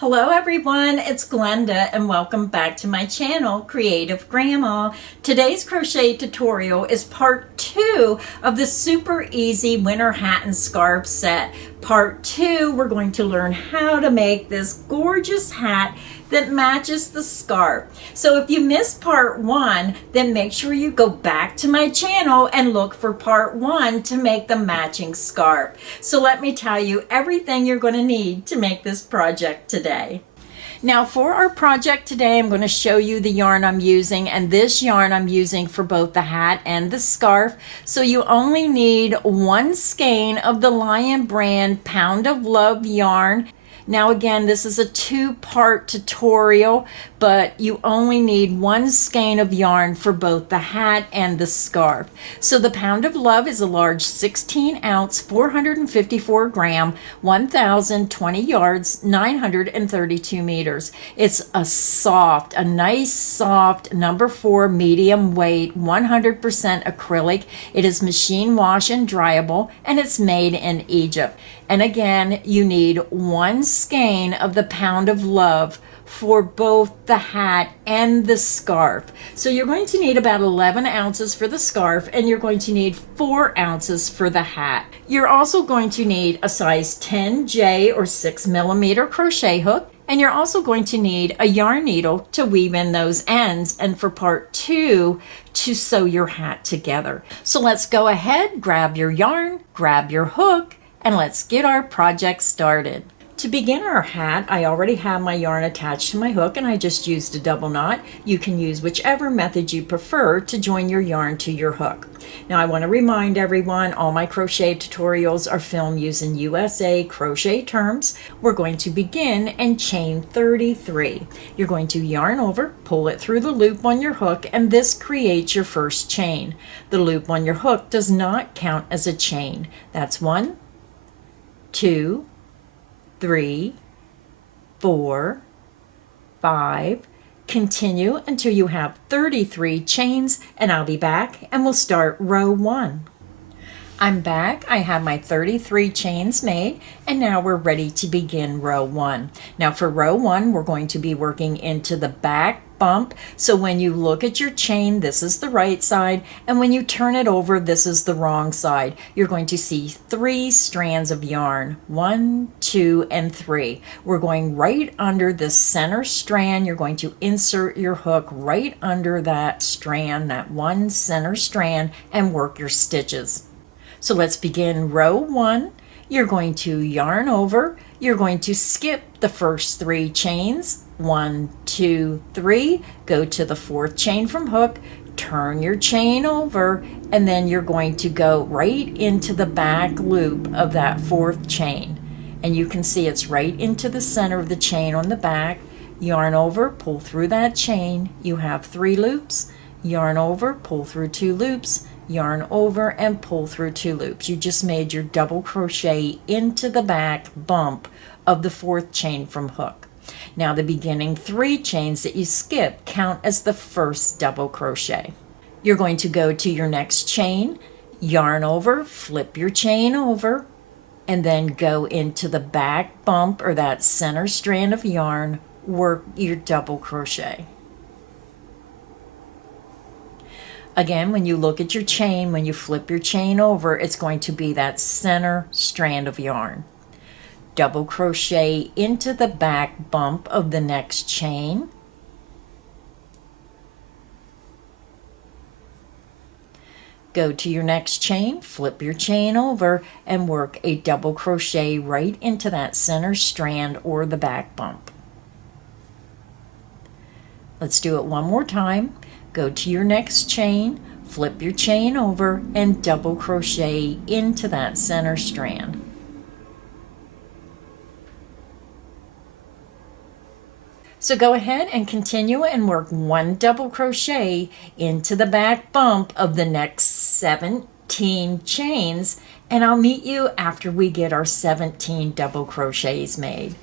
Hello everyone, it's Glenda and welcome back to my channel, Creative Grandma. Today's crochet tutorial is part 2 of the super easy winter hat and scarf set. Part 2, we're going to learn how to make this gorgeous hat that matches the scarf. So if you missed part 1, then make sure you go back to my channel and look for part 1 to make the matching scarf. So let me tell you everything you're going to need to make this project today. Now for our project today, I'm going to show you the yarn I'm using, and this yarn I'm using for both the hat and the scarf. So you only need 1 skein of the Lion brand Pound of Love yarn. Now again, this is a 2-part tutorial, but you only need 1 skein of yarn for both the hat and the scarf. So the Pound of Love is a large 16-ounce, 454-gram, 1,020 yards, 932 meters. It's a nice soft number 4 medium weight, 100% acrylic. It is machine wash and dryable, and it's made in Egypt. And again, you need 1 skein of the Pound of Love for both the hat and the scarf. So you're going to need about 11 ounces for the scarf, and you're going to need 4 ounces for the hat. You're also going to need a size 10J or 6mm crochet hook, and you're also going to need a yarn needle to weave in those ends, and for part 2 to sew your hat together. So let's go ahead, grab your yarn, grab your hook, and let's get our project started. To begin our hat, I already have my yarn attached to my hook, and I just used a double knot. You can use whichever method you prefer to join your yarn to your hook. Now I want to remind everyone, all my crochet tutorials are filmed using USA crochet terms. We're going to begin in chain 33. You're going to yarn over, pull it through the loop on your hook, and this creates your first chain. The loop on your hook does not count as a chain. That's 1, 2, 3, 4, 5. Continue until you have 33 chains, and I'll be back and we'll start row 1. I'm back. I have my 33 chains made, and now we're ready to begin row 1. Now for row 1, we're going to be working into the back bump. So when you look at your chain, this is the right side, and when you turn it over, this is the wrong side. You're going to see 3 strands of yarn, 1, 2, and 3. We're going right under the center strand. You're going to insert your hook right under that strand, that one center strand, and work your stitches. So let's begin row 1. You're going to yarn over. You're going to skip the first 3 chains. 1, 2, 3. Go to the 4th chain from hook. Turn your chain over, and then you're going to go right into the back loop of that 4th chain. And you can see it's right into the center of the chain on the back. Yarn over, pull through that chain. You have 3 loops. Yarn over, pull through 2 loops. Yarn over and pull through 2 loops. You just made your double crochet into the back bump of the 4th chain from hook. Now the beginning 3 chains that you skip count as the first double crochet. You're going to go to your next chain, yarn over, flip your chain over, and then go into the back bump or that center strand of yarn, work your double crochet. Again, when you look at your chain, when you flip your chain over, it's going to be that center strand of yarn. Double crochet into the back bump of the next chain. Go to your next chain, flip your chain over, and work a double crochet right into that center strand or the back bump. Let's do it one more time. Go to your next chain, flip your chain over, and double crochet into that center strand. So go ahead and continue and work 1 double crochet into the back bump of the next 17 chains, and I'll meet you after we get our 17 double crochets made.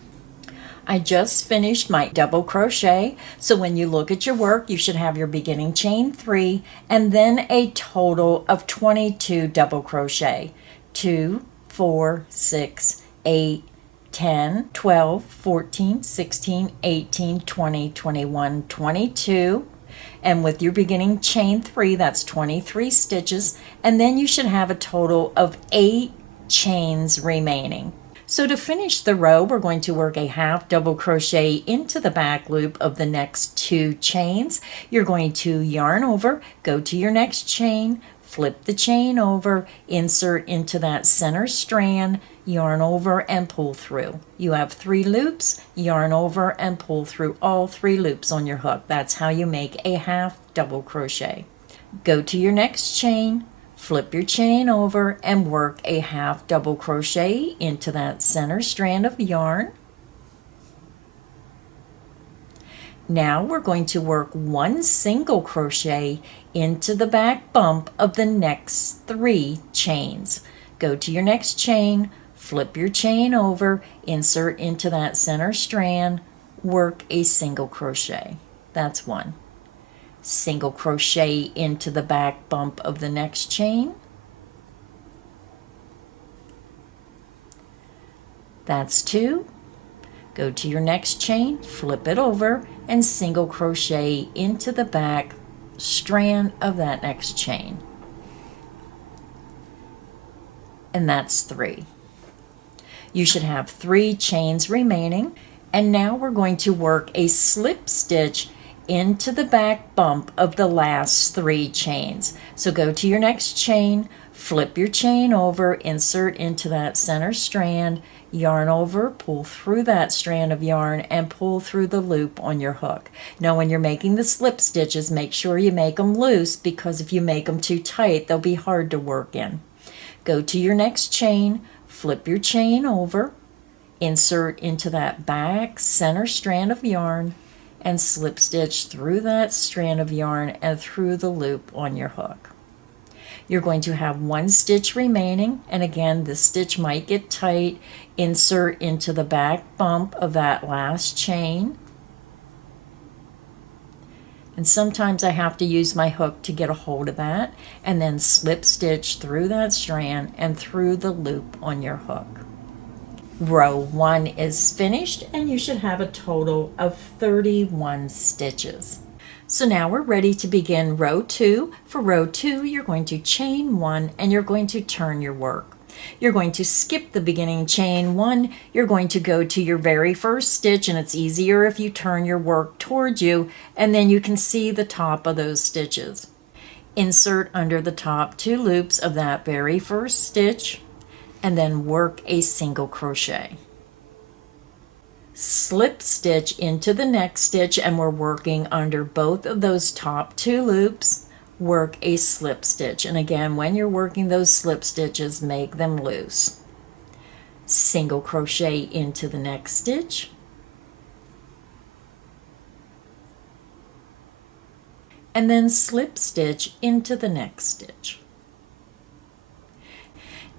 I just finished my double crochet, so when you look at your work, you should have your beginning chain 3 and then a total of 22 double crochet. 2, 4, 6, 8, 10, 12, 14, 16, 18, 20, 21, 22. And with your beginning chain 3, that's 23 stitches. And then you should have a total of 8 chains remaining. So to finish the row, we're going to work a half double crochet into the back loop of the next 2 chains. You're going to yarn over, go to your next chain, flip the chain over, insert into that center strand, yarn over and pull through. You have 3 loops, yarn over and pull through all 3 loops on your hook. That's how you make a half double crochet. Go to your next chain, flip your chain over and work a half double crochet into that center strand of yarn. Now we're going to work 1 single crochet into the back bump of the next 3 chains. Go to your next chain, flip your chain over, insert into that center strand, work a single crochet. That's 1. Single crochet into the back bump of the next chain. That's 2. Go to your next chain, flip it over, and single crochet into the back strand of that next chain. And that's 3. You should have 3 chains remaining. And now we're going to work a slip stitch into the back bump of the last 3 chains. So go to your next chain, flip your chain over, insert into that center strand, yarn over, pull through that strand of yarn, and pull through the loop on your hook. Now when you're making the slip stitches, make sure you make them loose, because if you make them too tight, they'll be hard to work in. Go to your next chain, flip your chain over, insert into that back center strand of yarn, and slip stitch through that strand of yarn and through the loop on your hook. You're going to have 1 stitch remaining, and again, this stitch might get tight. Insert into the back bump of that last chain. And sometimes I have to use my hook to get a hold of that, and then slip stitch through that strand and through the loop on your hook. Row 1 is finished, and you should have a total of 31 stitches. So now we're ready to begin row 2. For row 2, you're going to chain 1 and you're going to turn your work. You're going to skip the beginning chain 1. You're going to go to your very first stitch, and it's easier if you turn your work towards you, and then you can see the top of those stitches. Insert under the top 2 loops of that very first stitch, and then work a single crochet. Slip stitch into the next stitch, and we're working under both of those top 2 loops. Work a slip stitch, and again, when you're working those slip stitches, make them loose. Single crochet into the next stitch, and then slip stitch into the next stitch.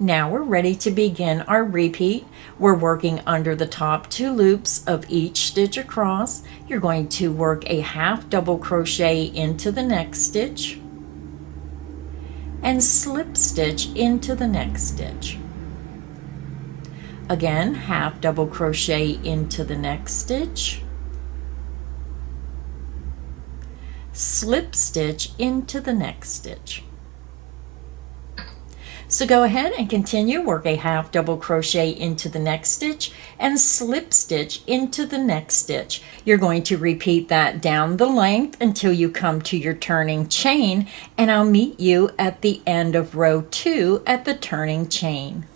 Now we're ready to begin our repeat. We're working under the top 2 loops of each stitch across. You're going to work a half double crochet into the next stitch and slip stitch into the next stitch. Again, half double crochet into the next stitch, slip stitch into the next stitch. So go ahead and continue, work a half double crochet into the next stitch and slip stitch into the next stitch. You're going to repeat that down the length until you come to your turning chain, and I'll meet you at the end of row 2 at the turning chain.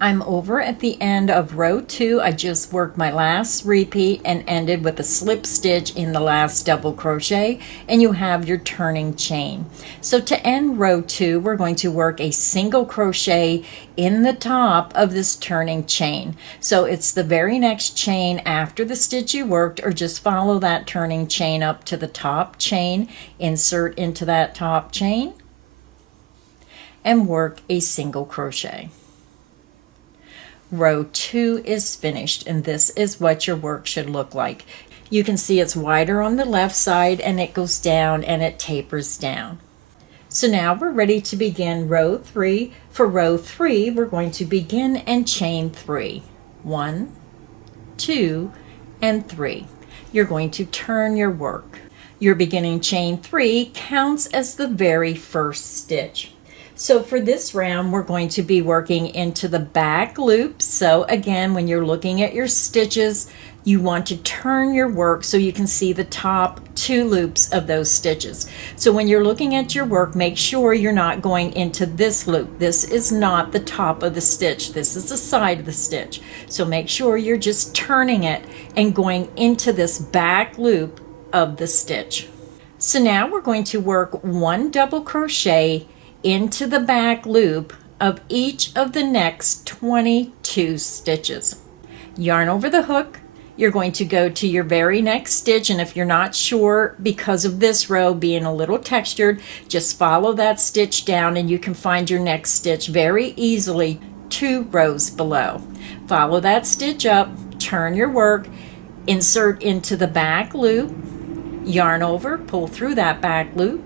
I'm over at the end of row 2. I just worked my last repeat and ended with a slip stitch in the last double crochet, and you have your turning chain. So to end row 2, we're going to work a single crochet in the top of this turning chain. So it's the very next chain after the stitch you worked, or just follow that turning chain up to the top chain, insert into that top chain, and work a single crochet. Row 2 is finished, and this is what your work should look like. You can see it's wider on the left side, and it goes down and it tapers down. So now we're ready to begin row 3. For row 3, we're going to begin and chain 3. 1, 2, and 3. You're going to turn your work. Your beginning chain 3 counts as the very first stitch. So for this round, we're going to be working into the back loop. So again, when you're looking at your stitches, you want to turn your work so you can see the top 2 loops of those stitches. So when you're looking at your work, make sure you're not going into this loop. This is not the top of the stitch. This is the side of the stitch. So make sure you're just turning it and going into this back loop of the stitch. So now we're going to work 1 double crochet into the back loop of each of the next 22 stitches. Yarn over the hook. You're going to go to your very next stitch, and if you're not sure because of this row being a little textured, just follow that stitch down and you can find your next stitch very easily 2 rows below. Follow that stitch up, turn your work, insert into the back loop, yarn over, pull through that back loop,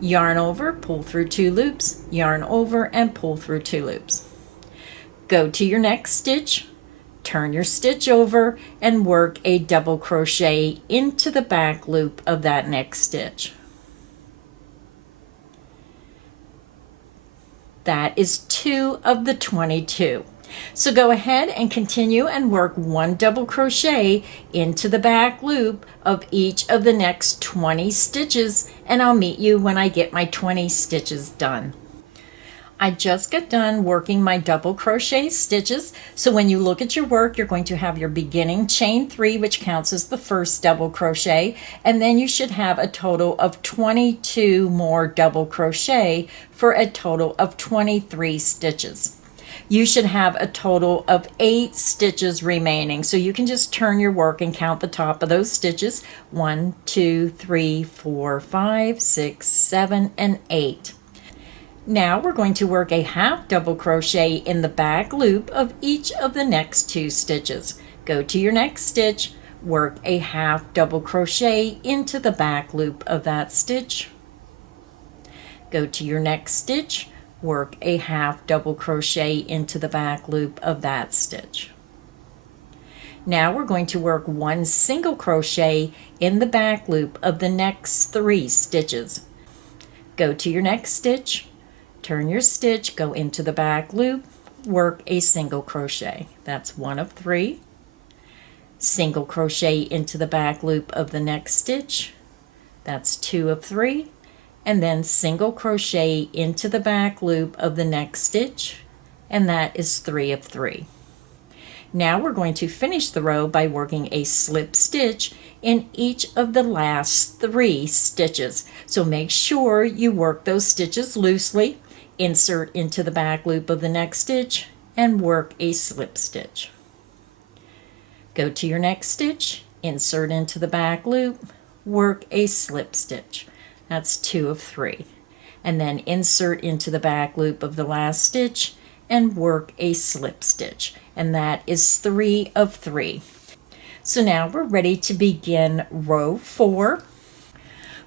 yarn over, pull through 2 loops, yarn over, and pull through 2 loops. Go to your next stitch, turn your stitch over, and work a double crochet into the back loop of that next stitch. That is 2 of the 22. So go ahead and continue and work 1 double crochet into the back loop of each of the next 20 stitches, and I'll meet you when I get my 20 stitches done. I just got done working my double crochet stitches. So when you look at your work, you're going to have your beginning chain 3, which counts as the first double crochet, and then you should have a total of 22 more double crochet for a total of 23 stitches. You should have a total of 8 stitches remaining. So you can just turn your work and count the top of those stitches. 1, 2, 3, 4, 5, 6, 7, and 8. Now we're going to work a half double crochet in the back loop of each of the next 2 stitches. Go to your next stitch, work a half double crochet into the back loop of that stitch. Go to your next stitch, work a half double crochet into the back loop of that stitch. Now we're going to work 1 single crochet in the back loop of the next 3 stitches. Go to your next stitch, turn your stitch, go into the back loop, work a single crochet. That's 1 of 3. Single crochet into the back loop of the next stitch. That's 2 of 3. And then single crochet into the back loop of the next stitch, and that is 3 of 3. Now we're going to finish the row by working a slip stitch in each of the last 3 stitches. So make sure you work those stitches loosely, insert into the back loop of the next stitch, and work a slip stitch. Go to your next stitch, insert into the back loop, work a slip stitch. That's 2 of 3. And then insert into the back loop of the last stitch and work a slip stitch. And that is 3 of 3. So now we're ready to begin row 4.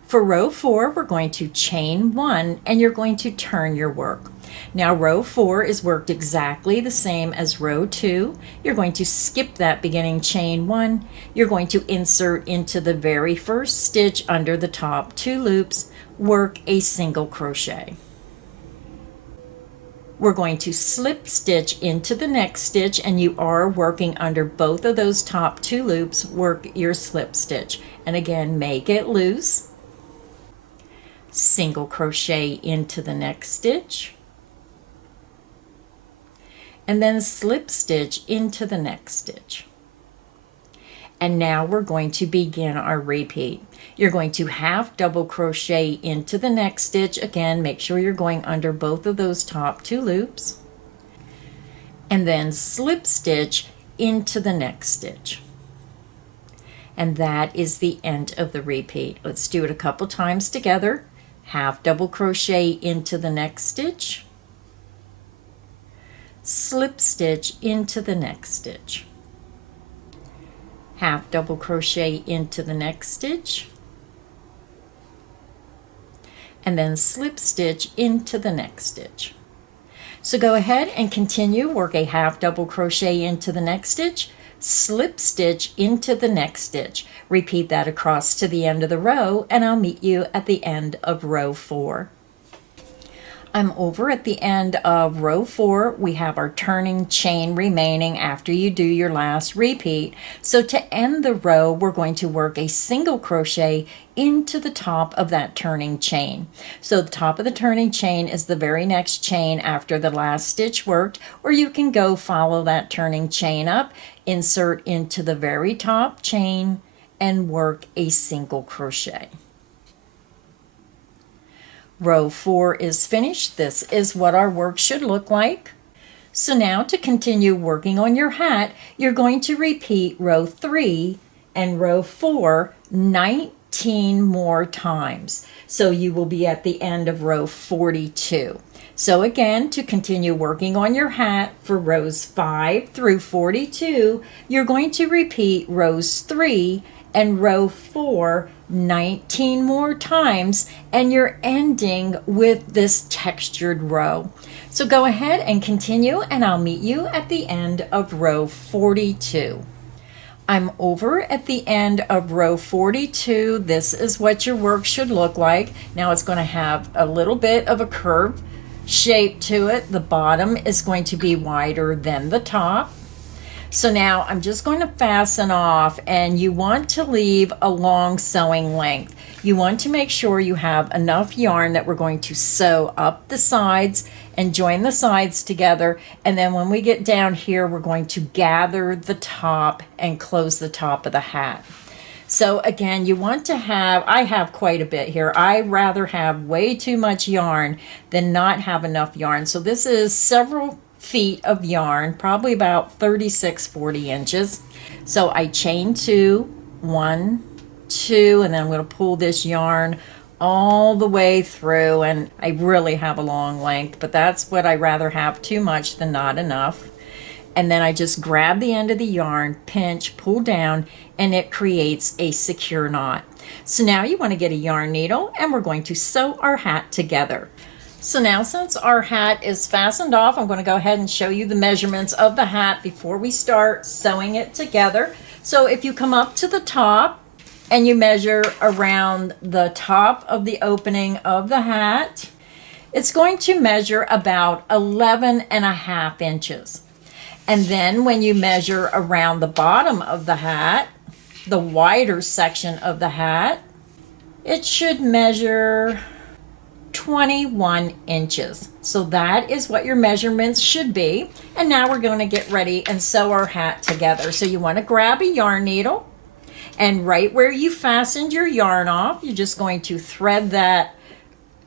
For row 4, we're going to chain 1 and you're going to turn your work. Now row 4 is worked exactly the same as row 2. You're going to skip that beginning chain 1. You're going to insert into the very first stitch under the top 2 loops, work a single crochet. We're going to slip stitch into the next stitch, and you are working under both of those top 2 loops, work your slip stitch. And again, make it loose. Single crochet into the next stitch, and then slip stitch into the next stitch. And now we're going to begin our repeat. You're going to half double crochet into the next stitch. Again, make sure you're going under both of those top 2 loops, and then slip stitch into the next stitch. And that is the end of the repeat. Let's do it a couple times together. Half double crochet into the next stitch, slip stitch into the next stitch, half double crochet into the next stitch, and then slip stitch into the next stitch. So go ahead and continue, work a half double crochet into the next stitch, slip stitch into the next stitch. Repeat that across to the end of the row, and I'll meet you at the end of row 4. I'm over at the end of row 4. We have our turning chain remaining after you do your last repeat. So to end the row, we're going to work a single crochet into the top of that turning chain. So the top of the turning chain is the very next chain after the last stitch worked, or you can go follow that turning chain up, insert into the very top chain, and work a single crochet. Row 4 is finished. This is what our work should look like. So now to continue working on your hat, you're going to repeat row 3 and row 4 19 more times. So you will be at the end of row 42. So again, to continue working on your hat for rows 5 through 42, you're going to repeat rows 3 and row 4 19 more times, and you're ending with this textured row. So go ahead and continue, and I'll meet you at the end of row 42. I'm over at the end of row 42. This is what your work should look like. Now it's going to have a little bit of a curved shape to it. The bottom is going to be wider than the top. So now I'm just going to fasten off, and you want to leave a long sewing length. You want to make sure you have enough yarn that we're going to sew up the sides and join the sides together. And then when we get down here, we're going to gather the top and close the top of the hat. So again, you want to have, I have quite a bit here. I rather have way too much yarn than not have enough yarn. So this is several feet of yarn, probably about 36-40 inches. So I chain 2, 1, 2, and then I'm going to pull this yarn all the way through, and I really have a long length, but that's what I rather have, too much than not enough. And then I just grab the end of the yarn, pinch, pull down, and it creates a secure knot. So now you want to get a yarn needle, and we're going to sew our hat together. So now, since our hat is fastened off, I'm going to go ahead and show you the measurements of the hat before we start sewing it together. So if you come up to the top and you measure around the top of the opening of the hat, it's going to measure about 11.5 inches. And then when you measure around the bottom of the hat, the wider section of the hat, it should measure 21 inches. So that is what your measurements should be. And now we're going to get ready and sew our hat together. So you want to grab a yarn needle, and right where you fastened your yarn off, you're just going to thread that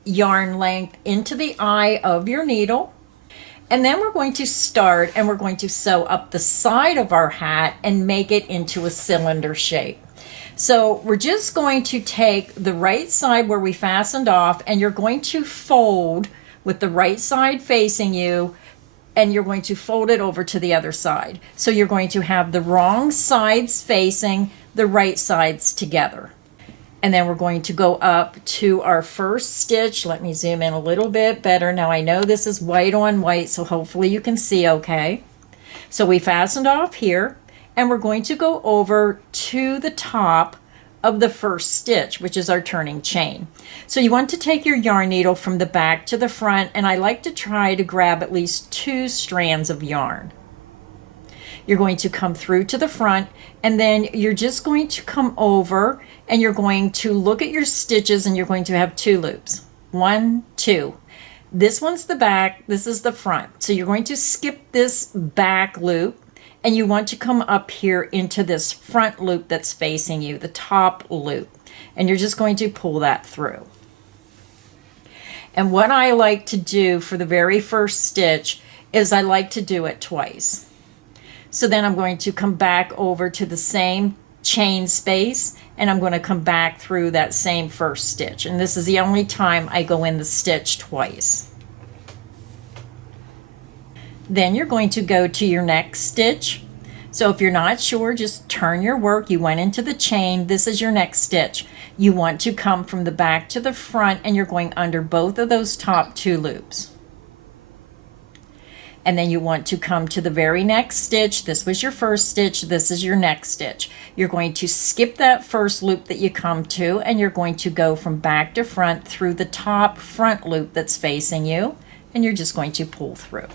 yarn length into the eye of your needle. And then we're going to start, and we're going to sew up the side of our hat and make it into a cylinder shape. So we're just going to take the right side where we fastened off, and you're going to fold with the right side facing you, and you're going to fold it over to the other side. So you're going to have the wrong sides facing the right sides together. And then we're going to go up to our first stitch. Let me zoom in a little bit better. Now I know this is white on white, so hopefully you can see okay. So we fastened off here, and we're going to go over to the top of the first stitch, which is our turning chain. So you want to take your yarn needle from the back to the front, and I like to try to grab at least 2 strands of yarn. You're going to come through to the front, and then you're just going to come over, and you're going to look at your stitches, and you're going to have 2 loops. 1, 2. This one's the back, this is the front. So you're going to skip this back loop, and you want to come up here into this front loop that's facing you, the top loop. And you're just going to pull that through. And what I like to do for the very first stitch is I like to do it twice. So then I'm going to come back over to the same chain space, and I'm going to come back through that same first stitch. And this is the only time I go in the stitch twice. Then you're going to go to your next stitch. So if you're not sure, just turn your work. You went into the chain. This is your next stitch. You want to come from the back to the front, and you're going under both of those top 2 loops. And then you want to come to the very next stitch. This was your first stitch, this is your next stitch. You're going to skip that first loop that you come to, and you're going to go from back to front through the top front loop that's facing you, and you're just going to pull through.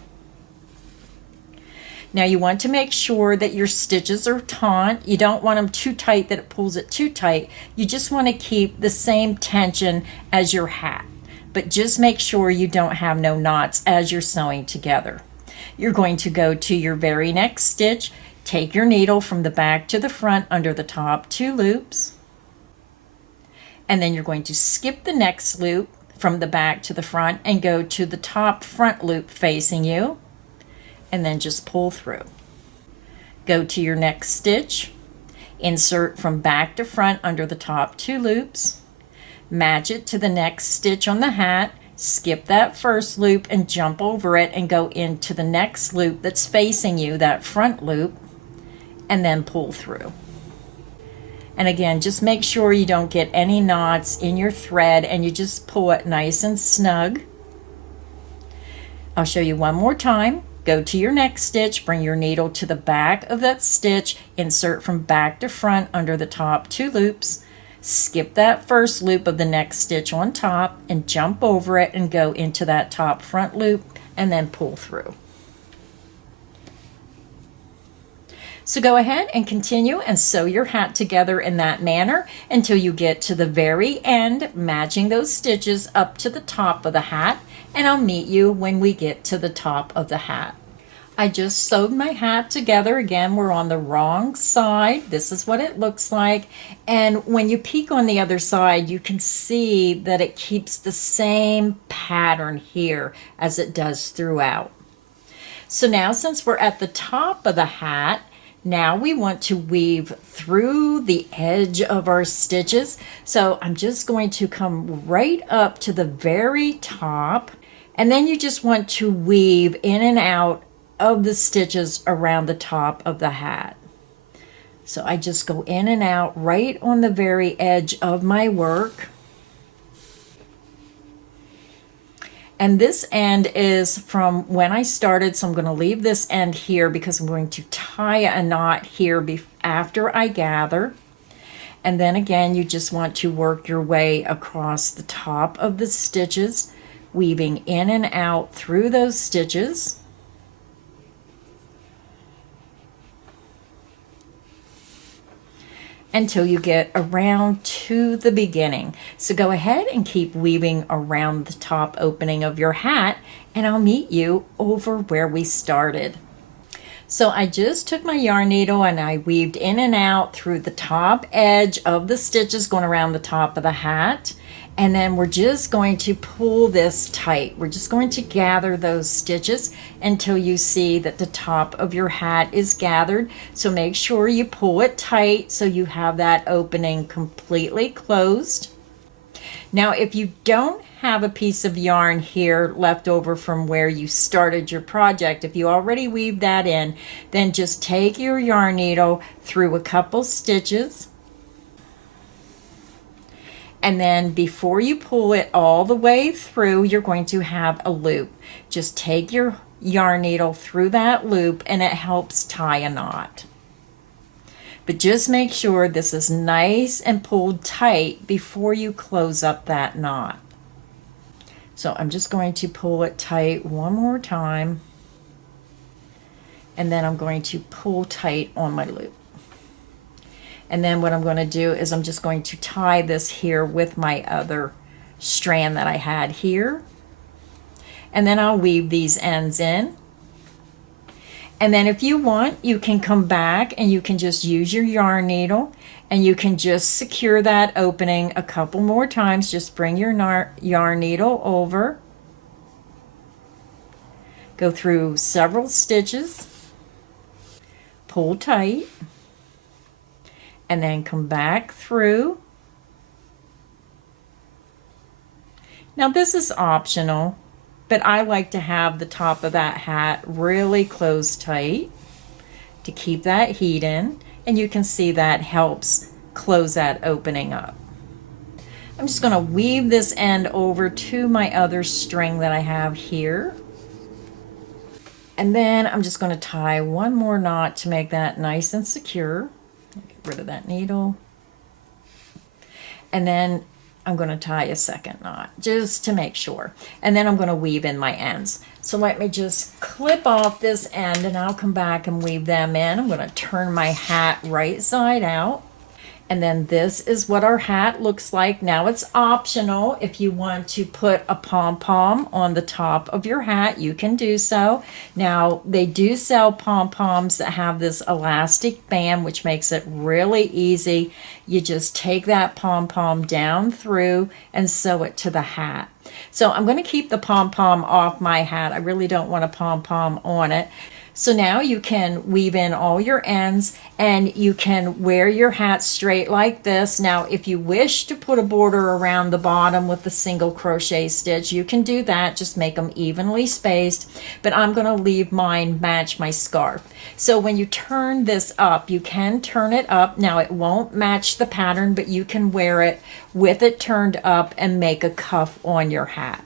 Now you want to make sure that your stitches are taut. You don't want them too tight that it pulls it too tight. You just want to keep the same tension as your hat, but just make sure you don't have no knots as you're sewing together. You're going to go to your very next stitch, take your needle from the back to the front under the top 2 loops, and then you're going to skip the next loop from the back to the front and go to the top front loop facing you, and then just pull through. Go to your next stitch, insert from back to front under the top 2 loops, match it to the next stitch on the hat, skip that first loop and jump over it and go into the next loop that's facing you, that front loop, and then pull through. And again, just make sure you don't get any knots in your thread and you just pull it nice and snug. I'll show you one more time. Go to your next stitch, bring your needle to the back of that stitch, insert from back to front under the top 2 loops, skip that first loop of the next stitch on top and jump over it and go into that top front loop and then pull through. So go ahead and continue and sew your hat together in that manner until you get to the very end, matching those stitches up to the top of the hat, and I'll meet you when we get to the top of the hat. I just sewed my hat together. Again, we're on the wrong side. This is what it looks like. And when you peek on the other side, you can see that it keeps the same pattern here as it does throughout. So now, since we're at the top of the hat, now we want to weave through the edge of our stitches. So I'm just going to come right up to the very top, and then you just want to weave in and out of the stitches around the top of the hat. So I just go in and out right on the very edge of my work. And this end is from when I started, so I'm going to leave this end here because I'm going to tie a knot here after I gather. And then again, you just want to work your way across the top of the stitches, weaving in and out through those stitches. Until you get around to the beginning. So go ahead and keep weaving around the top opening of your hat, and I'll meet you over where we started. So I just took my yarn needle and I weaved in and out through the top edge of the stitches going around the top of the hat. And then we're just going to pull this tight. We're just going to gather those stitches until you see that the top of your hat is gathered. So make sure you pull it tight so you have that opening completely closed. Now, if you don't have a piece of yarn here left over from where you started your project, if you already weaved that in, then just take your yarn needle through a couple stitches. And then before you pull it all the way through, you're going to have a loop. Just take your yarn needle through that loop and it helps tie a knot. But just make sure this is nice and pulled tight before you close up that knot. So I'm just going to pull it tight one more time. And then I'm going to pull tight on my loop. And then what I'm going to do is I'm just going to tie this here with my other strand that I had here. And then I'll weave these ends in. And then if you want, you can come back and you can just use your yarn needle and you can just secure that opening a couple more times. Just bring your yarn needle over. Go through several stitches. Pull tight. And then come back through. Now this is optional, but I like to have the top of that hat really closed tight to keep that heat in, and you can see that helps close that opening up. I'm just going to weave this end over to my other string that I have here. And then I'm just going to tie one more knot to make that nice and secure. Get rid of that needle. And then I'm going to tie a second knot just to make sure. And then I'm going to weave in my ends. So let me just clip off this end and I'll come back and weave them in. I'm going to turn my hat right side out. And then this is what our hat looks like. Now it's optional. If you want to put a pom-pom on the top of your hat, you can do so. Now they do sell pom-poms that have this elastic band, which makes it really easy. You just take that pom-pom down through and sew it to the hat. So I'm going to keep the pom-pom off my hat. I really don't want a pom-pom on it. So now you can weave in all your ends and you can wear your hat straight like this. Now, if you wish to put a border around the bottom with the single crochet stitch, you can do that. Just make them evenly spaced. But I'm going to leave mine match my scarf. So when you turn this up, you can turn it up. Now, it won't match the pattern, but you can wear it with it turned up and make a cuff on your hat.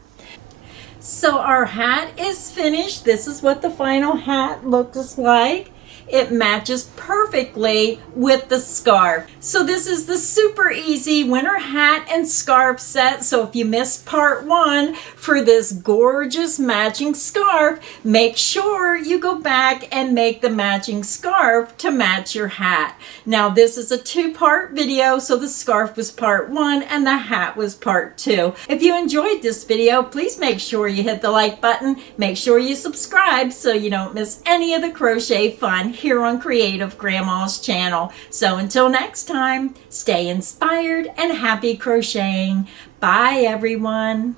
So our hat is finished. This is what the final hat looks like. It matches perfectly with the scarf. So this is the super easy winter hat and scarf set. So if you missed part 1 for this gorgeous matching scarf, make sure you go back and make the matching scarf to match your hat. Now this is a 2-part video, so the scarf was part 1 and the hat was part 2. If you enjoyed this video, please make sure you hit the like button. Make sure you subscribe so you don't miss any of the crochet fun here on Creative Grandma's channel. So until next time, stay inspired and happy crocheting. Bye everyone.